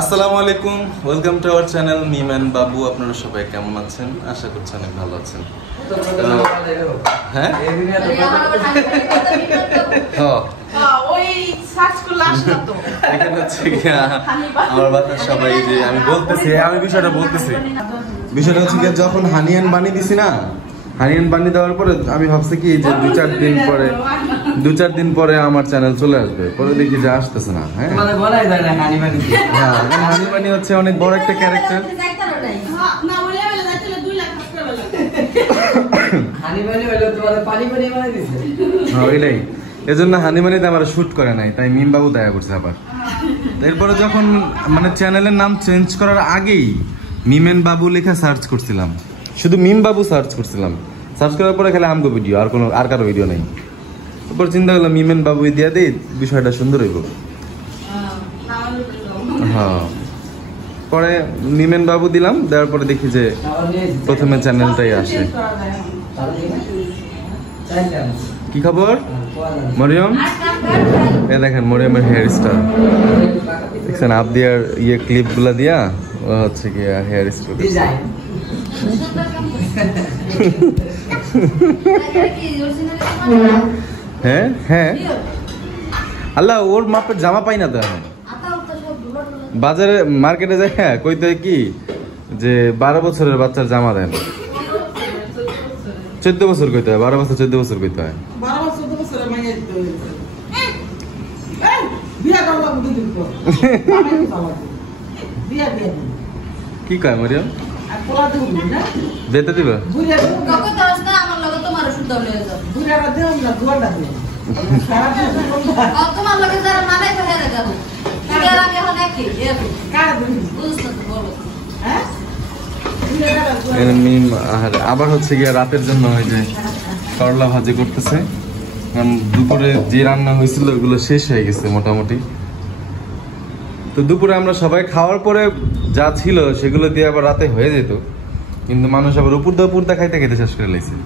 আসসালামু আলাইকুম, welcome to our channel Mim and Babu. আপনারা সবাই কেমন আছেন? আশা করছি অনেক ভালো আছেন। হ্যাঁ আমার বাচ্চা সবাই যে আমি বলতেছি, আমি বিষয়টা হচ্ছে কি, যখন হানিয়ান বানিয়ে দিছি না, হানিয়ান বানিয়ে দেওয়ার পরে আমি ভাবছি কি যে দু চার দিন পরে আমার চ্যানেল চলে আসবে, পরে দেখি যে আসতেছে না। হ্যাঁ, হানিবানি হচ্ছে অনেক বড় একটা ক্যারেক্টার। ওইটাই, এজন্য হানিবানিতে আমার শুট করে নাই, তাই মিম বাবু দয়া করছে আবার। এরপরে যখন মানে চ্যানেলের নাম চেঞ্জ করার আগেই মিম এন্ড বাবু লেখা সার্চ করছিলাম, শুধু মিম বাবু সার্চ করছিলাম। সার্চ করার পরে খালি আমগো ভিডিও, আর কারো ভিডিও নেই। তারপর চিন্তা করলাম মিম এন্ড বাবু দিয়া দিই, বিষয়টা সুন্দর হইব। হ্যাঁ, পরে মিম এন্ড বাবু দিলাম, দেওয়ার পরে দেখি যে প্রথমে চ্যানেলটাই আসে। কি খবর মরিয়ম? এ দেখেন মরিয়মের হেয়ার স্টাইল দেখছেন, আপ দিয়ার ক্লিপ গুলা দিয়া হচ্ছে কি হেয়ার স্টাইল। হ্যাঁ হ্যাঁ, আল্লাহ ওর মাপের জামা পাই না তো এখন। বাজারে মার্কেটে যায় কইতে হয় কি যে 12 বছরের বাচ্চার জামা দেন, 14 বছর কইতে হয়, 12 বছর 14 বছর কইতে হয়। কি কয় মরিয়ম? যেতে দিবা? আবার হচ্ছে গিয়ে রাতের জন্য ওই যে করলা ভাজি করতেছে, কারণ দুপুরে যে রান্না হয়েছিল ওগুলো শেষ হয়ে গেছে মোটামুটি। তো দুপুরে আমরা সবাই খাওয়ার পরে যা ছিল সেগুলো দিয়ে আবার রাতে হয়ে যেত, কিন্তু মানুষ আবার উপর দা খাইতে খাইতে শেষ করে লাইছে।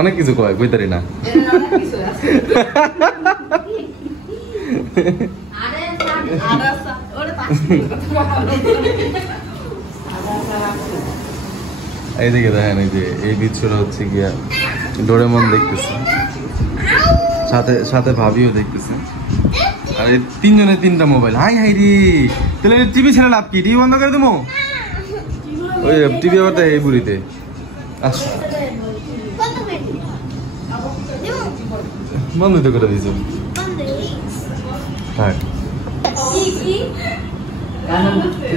অনেক কিছু কয়, কইতারি না। এইদিকে দেখেন, এই যে এই বিচ্ছুরা হচ্ছে গিয়া ডোরেমন দেখতেছে, সাথে ভাবিও দেখতেছে। আর এই তিনজনে 3টা মোবাইল। হাই হাই রে, তাহলে টিভি ছেড়ে লাভ কি? টিভি বন্ধ করে দেবো? ওই টিভি আবার এই বুড়িতে আচ্ছা বন্ধ তো করে দিয়েছ।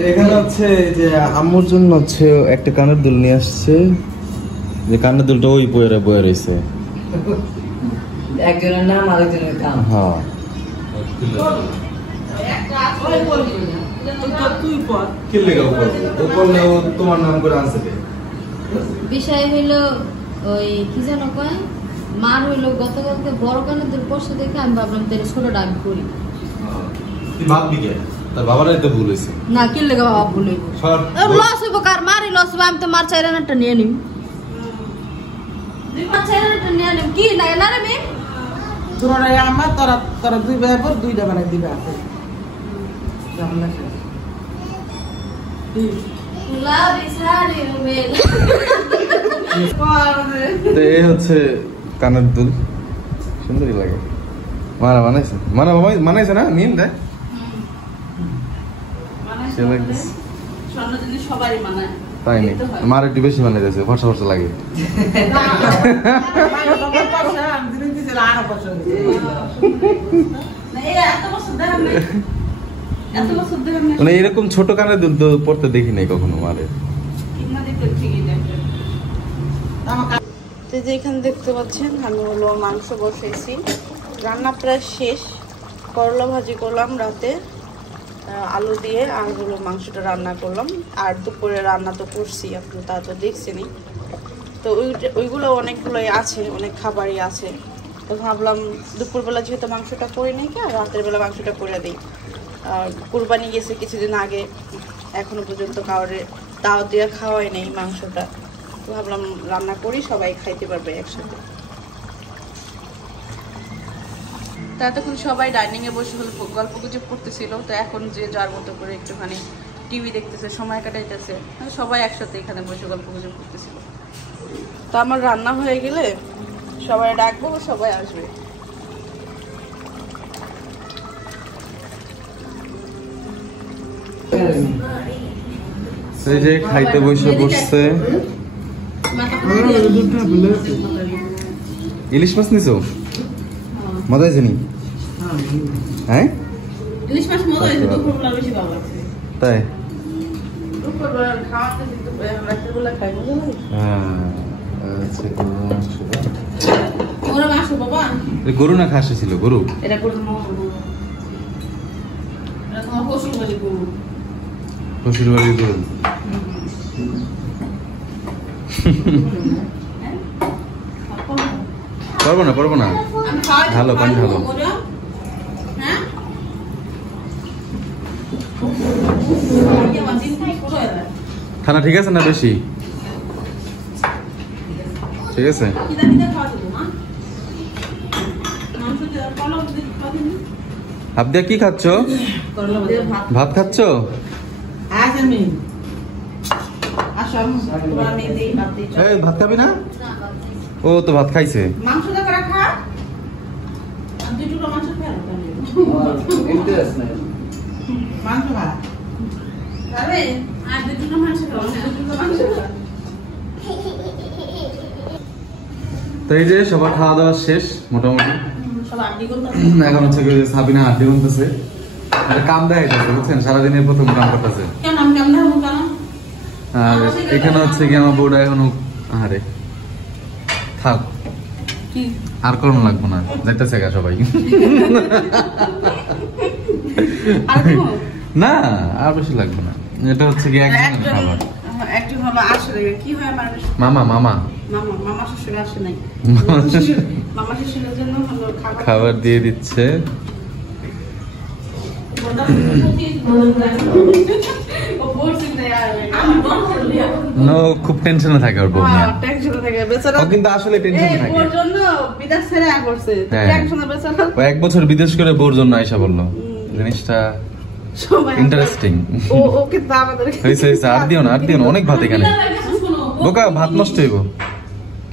এখানে হচ্ছে যে আম্মুর জন্য হচ্ছে একটা কানের দুল নিয়ে আসছে, যে কানের দুলটা ওই বয়ে রয়েছে। একজনের নাম আরেকজনের কাম। হ্যাঁ, তোমার নাম করে আনছে। বিষয় হইলো ওই কি যেন কয়, মার হইলো গতকালকে বড় কানের দুল পরশু দেখে আমি ভাবলাম তাহলে ছোটটা আমি করি। ভাববি কে? তার বাবারাই তো ভুল হয়েছে। না, কি লেগে বাবা ভুল হইব? লস হইব কার? মারই লস হইব। আমি তো মার চাইরানাটা নিয়ে নিম, মার চাইরানাটা নিয়ে নিম। কি না না রে মে তোরা আমার তোরা দুই ভাই পর দুইটা বানাই দিবে আছে। তো এই হচ্ছে কানের দুল, সুন্দরই লাগে। মারা বানাইছে না মিম দেয়, তাই নি? মার একটু বেশি বানাই দিয়েছে, ফর্সা ফর্সা লাগে। মানে এরকম ছোট কানের দুল তো পড়তে দেখি নাই কখনো মারে। যেখানে দেখতে পাচ্ছেন আমি হলো মাংস বসাইছি, রান্না প্রায় শেষ। করলা ভাজি করলাম রাতে আলু দিয়ে, আর হলো মাংসটা রান্না করলাম। আর দুপুরে রান্না তো করছি, আপনি তা তো দেখছেনই। তো ওইগুলো অনেকগুলোই আছে, অনেক খাবারই আছে। তো ভাবলাম দুপুরবেলা যেহেতু মাংসটা করে নিই, আর রাতের বেলা মাংসটা করে দিই। কুরবানি গেছে কিছুদিন আগে, এখনো পর্যন্ত কাউরে দাওয়াত দিয়ে খাওয়াই নেই মাংসটা। তো ভাবলাম রান্না করি, সবাই খাইতে পারবে একসাথে। তো এতক্ষণ সবাই ডাইনিং এ বসে হলো গল্প গুজব করতেছিল, তো এখন যে যার মতো করে একটুখানি টিভি দেখতেছে, সময় কাটাইতেছে, সবাই একসাথে এখানে বসে গল্প গুজব করতেছিল। তো আমার রান্না হয়ে গেলে সবাই ডাকবো, সবাই আসবে। এই যে খাইতে বসে বসছে। ইলিশ মাছ নিছো? মজা হয়েছে নি? হ্যাঁ ইলিশ মাছ মজা হয়েছে, দুপুরবেলা বেশি ভালো লাগছে। তাই? দুপুরবেলা খাওয়াতে কিন্তু রাত্রিবেলা খাই মজা লাগে। ওরা মাংস বাবা, গরু না খাসি ছিল? গরু। এটা গরু মাংস, এটা তোমার শ্বশুর বাড়ির গরু। শ্বশুর বাড়ির গরু। পারবো না, পারবো না। ভালো, পানি ভালো। হ্যাঁ খানা ঠিক আছে না? বেশি ঠিক আছে? আবদিয়া কি খাচ্ছ? ভাত খাচ্ছ? এই ভাত খাবি না? ও তো ভাত খাইছে। তো এই যে সবার খাওয়া দাওয়া শেষ মোটামুটি। এখন হচ্ছে কি সাবিনা হাড্ডি গুনতেছে, একটা কাম দেয় বুঝছেন, সারাদিনের প্রথম কাম করতেছে। আর এখানে হচ্ছে কি আমার বউটা এখনো, আরে থাক আর করুন লাগবো না, যাইতেছে গা সবাই। না আর বেশি লাগবে না, এটা হচ্ছে কি একজনের খাবার। একজন হলো আসলে কি হয় আমার মামা মামা মামা মামা শ্বশুর আসে নাই, মামা শ্বশুরের জন্য হলো খাবার দিয়ে দিচ্ছে। নো খুব টেনশনে থাকে ওর বউ নিয়ে। ও কিন্তু আসলে টেনশনে থাকে। ওর জন্য বিদেশ ছেড়ে করছে, টেনশনে বেচারা। ও 1 বছর বিদেশ করে বউর জন্য আইসা বললো, জিনিসটা ইন্টারেস্টিং। ওকে তো আমাদের হইছে আর দিও না, আর দিও না, অনেক ভাত এখানে। বোকা ভাত নষ্ট হইব।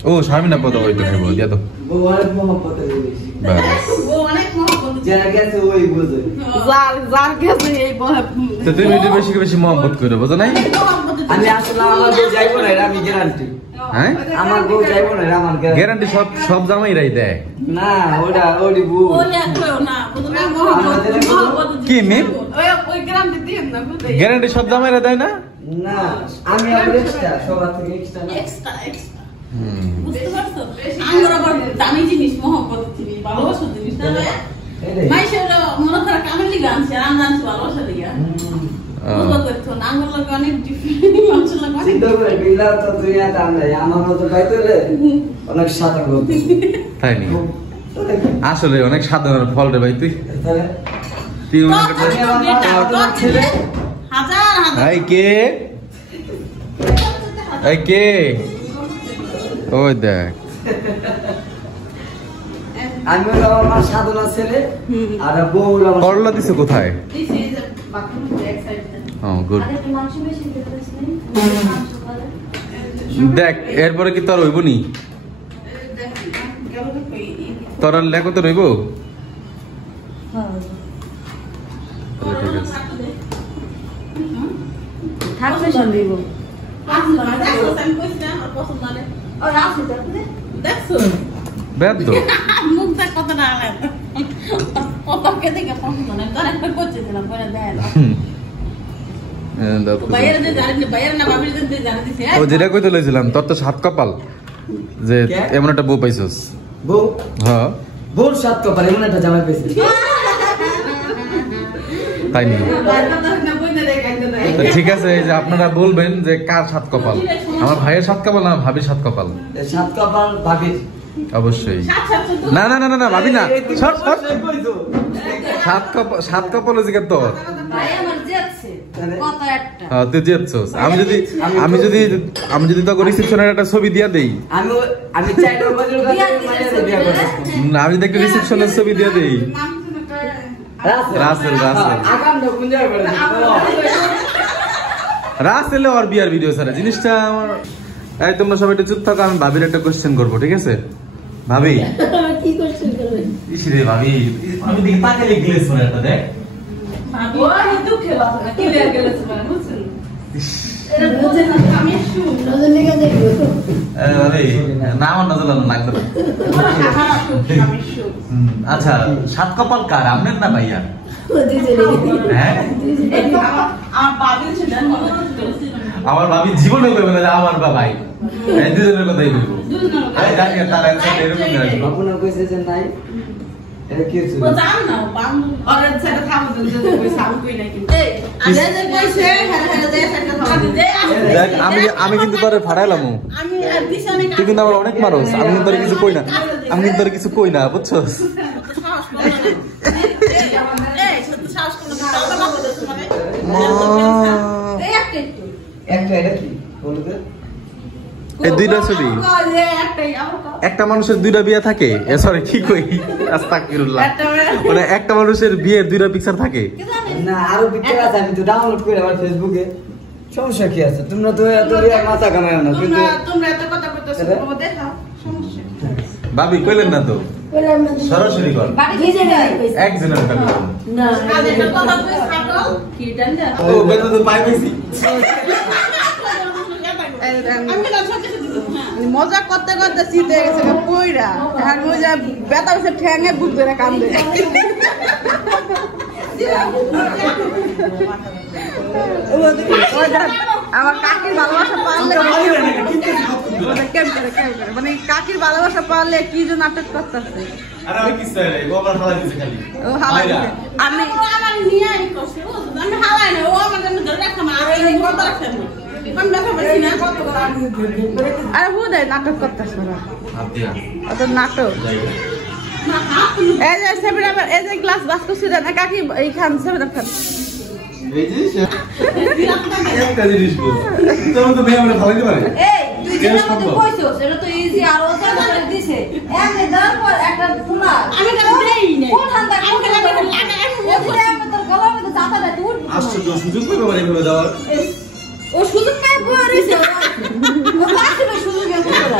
ও শারমিনা পদ হইতো খাইব, দিয়া তো। বউ অনেক মহব্বতের জিনিস। বাস ও অনেক মহব্বত, যারা গেছে ওই বুঝে। যার গেছে এই তো তুমি একটু বেশি বেশি মহব্বত করে বুঝো নাই? আমি আসলে আমার বউ যাইবো না, এটা আমি গ্যারান্টি। হ্যাঁ আমার বউ যাইবো না, এটা আমার গ্যারান্টি। গ্যারান্টি সব জামাইরাই দেয় না, ওটা ওডি বউ। ওটা কইও না, বুঝলে মহব্বত কি মিম? ওই গ্যারান্টি দিন না, বুঝলে গ্যারান্টি সব জামাইরা দেয় না? না, আমি আবার এক্সট্রা, সবার থেকে এক্সট্রা না। এক্সট্রা বুঝতে পারছো? আমরা আবার দামি জিনিস, মহব্বত জিনিস, ভালোবাসার জিনিস না রে। মাইশের মনে করে কামের লিগা আনছে, আর আমরা আনছি ভালোবাসা লিগা। বুঝতে পারছো না? আঙ্গুর লাগে অনেক ডিফারেন্ট, মানুষের লাগে অনেক চিন্তা করে বিলা তো দুনিয়াতে আমরাই, আমার মতো পাইতেলে অনেক সাদা করতে। তাই নি? আসলে অনেক সাধারণ ফল রে ভাই। তুই তাহলে তুই মনে করছিস ছেলে হাজার হাজার এই কে? এই কে? ওই দেখ আমি হলো আমার মা সাধনা ছেলে, আর বউ হলো আমার। করলা দিছে কোথায়? দিস ইজ বাথরুম এক সাইড। ও গুড। দেখ এরপরে কি তোর হইব নি? তোর আর লেখো তো রইব? ঠিক আছে। থাকলে সন্দেহ বেদ মুখটা কত না দেখে পছন্দ না, তোর একটা করছিলাম পরে দেয় না। ও যেটা কইতে লইছিলাম, তোর তো 7 কপাল যে এমন একটা বউ পাইছস। বউ, হ্যাঁ বউর 7 কপাল, এমন একটা জামাই পেয়েছি। তাই নি? তো ঠিক আছে, এই যে আপনারা বলবেন যে কার 7 কপাল, আমার ভাইয়ের 7 কপাল না ভাবির 7 কপাল? 7 কপাল ভাবির। অবশ্যই। না না না না না ভাবি না, 7 কপাল হয়েছে তোর। ভাই আমার যে আছে কত একটা হ্যাঁ তুই জিতছস। আমি যদি তোকে রিসেপশনের একটা ছবি দিয়া দেই, আমি চাইলে ওর বাড়ির কাছে মাইয়া বিয়া করব। না আমি যদি একটা রিসেপশনের ছবি দিয়া দেই, রাসেল আগাম তো কোন জায়গায় করে রাসেলে ওর বিয়ার ভিডিও ছাড়া জিনিসটা আমার। এই তোমরা সবাই একটু চুপ থাকো, আমি ভাবির একটা কোশ্চেন করবো, ঠিক আছে? ভাবি কি কোশ্চেন করবেন? ইসরে ভাবি, আমি দেখি তাকালে গ্লেস মানে একটা দেখ। ভাবি আমি দুঃখে বাসা না ক্লিয়ার গেলে মানে বুঝছেন এটা বুঝে না আমি শুন রজনীকা দেখবো ভাবি না আমার নজর লাগবে না। আমি শুন আচ্ছা, সাত কপাল কার, আপনার না ভাইয়া? হ্যাঁ আমার বাবু ছিল আমার ভাবি জীবনে করবে না আমার বাবাই, এই দুজনের কথাই বলবো। এই জানি তার অ্যানসার এরকম না। বাবু না কইছে যে নাই এটা কি ছিল? ও জান না বাবু অরেঞ্জ সেটা থামো যে কই সাউ কই না কিন্তু এই আগে যে কইছে হ্যাঁ যে সেটা থামো দেখ আমি কিন্তু তোরে ফাড়াইলাম। আমি আর দিশানে তুই কিন্তু আমার অনেক মারোস, আমি কিন্তু তোরে কিছু কই না, আমি কিন্তু তোরে কিছু কই না, বুঝছস? এই সত্য সাহস করো তাও না বলছ মানে এই একটা একটা এটা কি বলতে? এই দুইটা ছবি, যে একটাই আমার একটা মানুষের দুইটা বিয়ে থাকে, সরি কি কই, আস্তাগফিরুল্লাহ, মানে একটা মানুষের বিয়ে দুইটা পিকচার থাকে। না আরো পিকচার আছে, আমি তো ডাউনলোড করে আমার ফেসবুকে। সমস্যা কি আছে? তোমরা তো এত মাথা কামায় না, কিন্তু তোমরা এত কথা বলতেছো বাবা দেখাও সমস্যা ভাবি কইলেন না তো, বললাম না সরাসরি কর, বাড়ি ভিজে যায় একজনের কথা বলুন। না আজ একটা কথা কই থাকো কি টান্ডা ও বেতো তো পাই পাইছি। আমি না সত্যি মজা করতে করতে শীতে গেছে কইরা আর মজা ব্যথা হচ্ছে ঠ্যাঙে বুক ধরে কান্দে আমার কাকির ভালোবাসা পারলে মানে কাকির ভালোবাসা পারলে কি যে নাটক করতেছে আরে আমি কিছু নাই, গোবর ফালা দিছে খালি। ও হালাই আমি আমার নিয়ে আই করছে ও আমি হালাই না ও আমার জন্য ধরে রাখা মা আর এই কথা রাখছে কোন দেখা পাচ্ছি না আরে ও দেয় নাটক করতেছে ওরা হাত দিয়া অত নাটক এই যে সেভেন আপ এই যে গ্লাস বাস করছি না কাকি এই খান সেভেন আপ খান এই যে একটা জিনিস বল, তুমি তো মেয়ে আমরা ফালাইতে পারে। এই তুই যেটা মধ্যে কইছস এটা তো ইজি আর ওটা করে দিছে এমনি দাঁড় পর একটা ফুলা আমি তো দেই না কোন হান্দা কোন লাগা ওটা আমি তোর গলার মধ্যে জাতা দেয় তুই আশ্চর্য, সুযোগ পাবে মানে এভাবে যাওয়ার। ও সুযোগ পায় করেছে ও আসলে সুযোগ এর কথা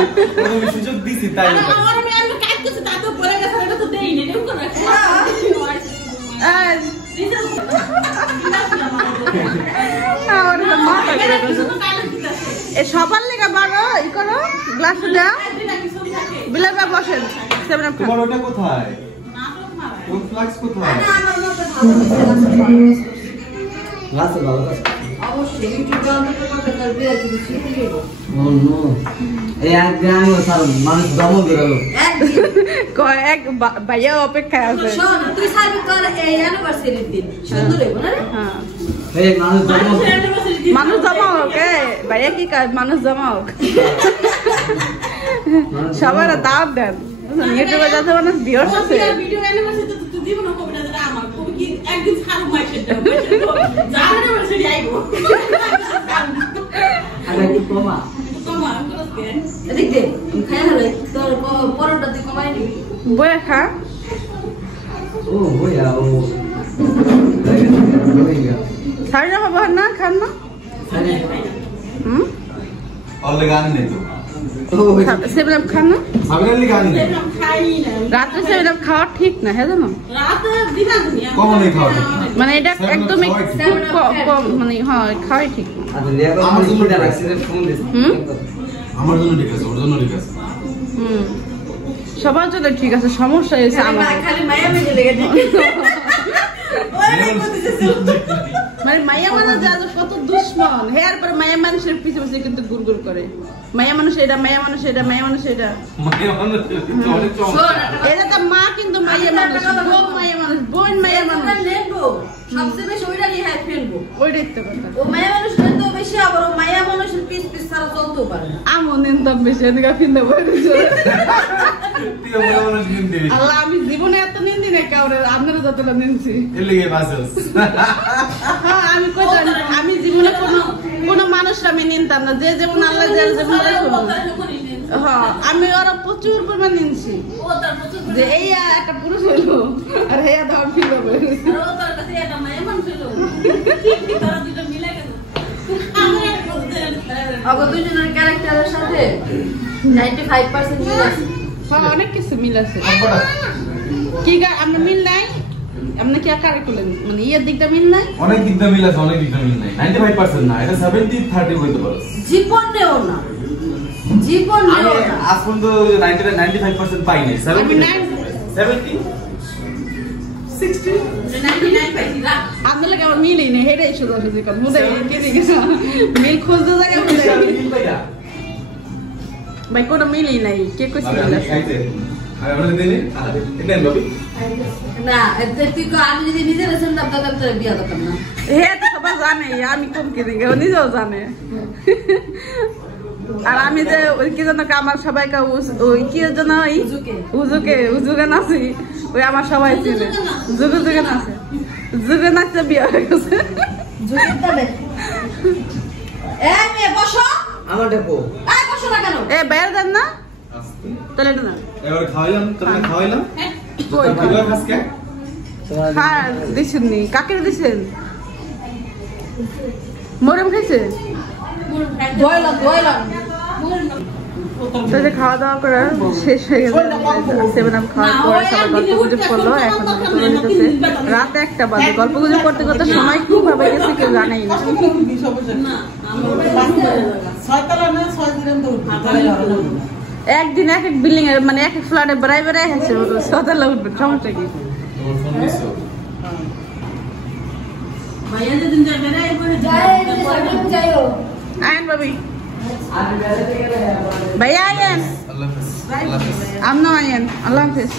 আমি সুযোগ দিছি তাই না। আমার আমি কাজ করতে তা তো পরে গেছে এটা তো দেই না এরকম করে সবার লেগে বারো ই করো গ্লাসটা বিলাবা বসেন তোমার ওটা কোথায়? কোন ফ্লাক্স কোথায়? রাসেল ভালো আছে। অবশ্যই ইউটিউবে আমাদের কথা তার বিয়ে দিতে শিখে দেব ও নো, এই আগে স্যার মানুষ দমন বেরোলো। এক ভাইয়া অপেক্ষায় আছে শোন তুই সার্ভিস কর এই অ্যানিভার্সারির দিন সুন্দর হইব না রে হ্যাঁ এই মানুষ দমন মানুষ জমা হোক ভাইয়া কি কাজ মানুষ জমা হোক সবাই দাওয়াত দেন ইউটিউবে যাতে মানুষ ভিউয়ার্স আছে ভিডিও অ্যানিভার্সারি তো তুই দিব না কবিতা যেটা আমার কবি কি একদিন ছাড়ো মাইছে জানা না বলছিস আইবো আরে একটু কমা। তোমার করতে এদিক দে খায় হলে তোর পরোটা তুই কমাই নিবি বলে খা ও হইয়া ও হইয়া সাড়ে না হবো না খান না হুম অলে গান নেই তো। ও হইয়া সেভেন আপ খান না সাবিনালি গান নেই। খাই না রাত্রে সেভেন আপ খাওয়া ঠিক না হ্যাঁ জানো রাত দিনা দুনিয়া কমন নেই খাওয়া। মানে এটা একদমই খুব কম মানে হয় খাওয়াই ঠিক না আরে লেয়া আমার জন্য অ্যাক্সিডেন্ট ফোন দিস। হুম? আমার জন্য ঠিক আছে, ওর জন্য ঠিক আছে। হুম সবার জন্য ঠিক আছে সমস্যা হয়েছে আমার খালি মায়া মেজে লেগে মানে মায়া মানুষ যা কত দুশ্মন হেয়ার পরে মায়া মানুষের পিছে পিছে কিন্তু গুড়গুড় করে মায়া মানুষ এটা মায়া মানুষ এটা মায়া মানুষ এটা মায়া মানুষ তো অনেক চমৎকার। এটা তো মা কিন্তু মায়া মানুষ বোন মায়া মানুষ বোন মায়া মানুষ নেবো সবচেয়ে বেশি ওইটা নিয়ে হাই ফেলবো ওইটাই তো কথা ও মায়া মানুষ তো বেশি আবার ও মায়া মানুষের পিস পিস ছাড়া চলতেও পারে না আমও নিতাম বেশি এদিকে ফিন্দা বলে তুই মায়া মানুষ কিনতে বেশি। আল্লাহ আমি জীবনে এত নিন্দি না কাউরে আপনারা যতটা নিনছি এর লেগে বাসস। আমি কই মানে কোনো মানুষ আমি নিতাম না, যে যেমন আল্লাহ যার যেমন হ্যাঁ আমি ওরা প্রচুর পরিমাণ নিচ্ছি যে এই একটা পুরুষ হইলো আর হেয়া ধর ফিল হবে আবার দুজনের ক্যারেক্টারের সাথে 95% মিল আছে। হ্যাঁ অনেক কিছু মিল আছে। কি আমরা মিল নাই, আপনি কি আকারে করলেন মানে ইয়ের দিকটা মিল নাই? অনেক দিকটা মিল আছে, অনেক দিকটা মিল নাই। 95% না, এটা 70-30 হইতে পারে। জীবন নেও না, জীবন নেও না। আজ পর্যন্ত 95% পাই নাই। 70 60 আপনার লাগে আমার মিলই নেই, হেরে শুধু শুধু কাজ মুদে মিল খুঁজতে যায় ভাই, কোনো মিলই নাই। কে কইছে মিল আছে? না তুই আমি যদি নিজে রেছেন দাম তোর বিয়া করতাম না। হে তো সবাই জানে আমি কম কি দিকে, ও নিজেও জানে। আর আমি যে ওই কি যেন আমার সবাইকে ওই কি যেন উজুকে নাচি, ওই আমার সবাই চিনে যুগে নাচে, যুগে নাচতে বিয়ে হয়ে গেছে। বসো আমার দেখো বসো না কেন? এ বাইরে দেন না তাহলে এটা না এবারে খাওয়াইলাম, তোমরা খাওয়াইলাম। কই কিলো আজকে হ্যাঁ দিছেন নি? কাকে দিছেন? মরম খাইছে? তাহলে খাওয়া দাওয়া করা শেষ হয়ে গেছে, 7 আপ খাওয়ার পরে সবাই গল্প গুজব করলো। এখন চলে যেতেছে রাত 1টা বাজে। গল্প গুজব করতে করতে সময় খুব ভাবে গেছে, কেউ জানেই না। একদিন এক এক বিল্ডিং এর মানে এক এক ফ্ল্যাটে বেড়াই আছে, সকালে উঠবেন, সমস্যা কি? তোমার ফোন দিছো? আয়েন ভাবি, ভাইয়া আয়েন, আল্লাহ হাফেজ। আমনা আয়েন, আল্লাহ হাফেজ।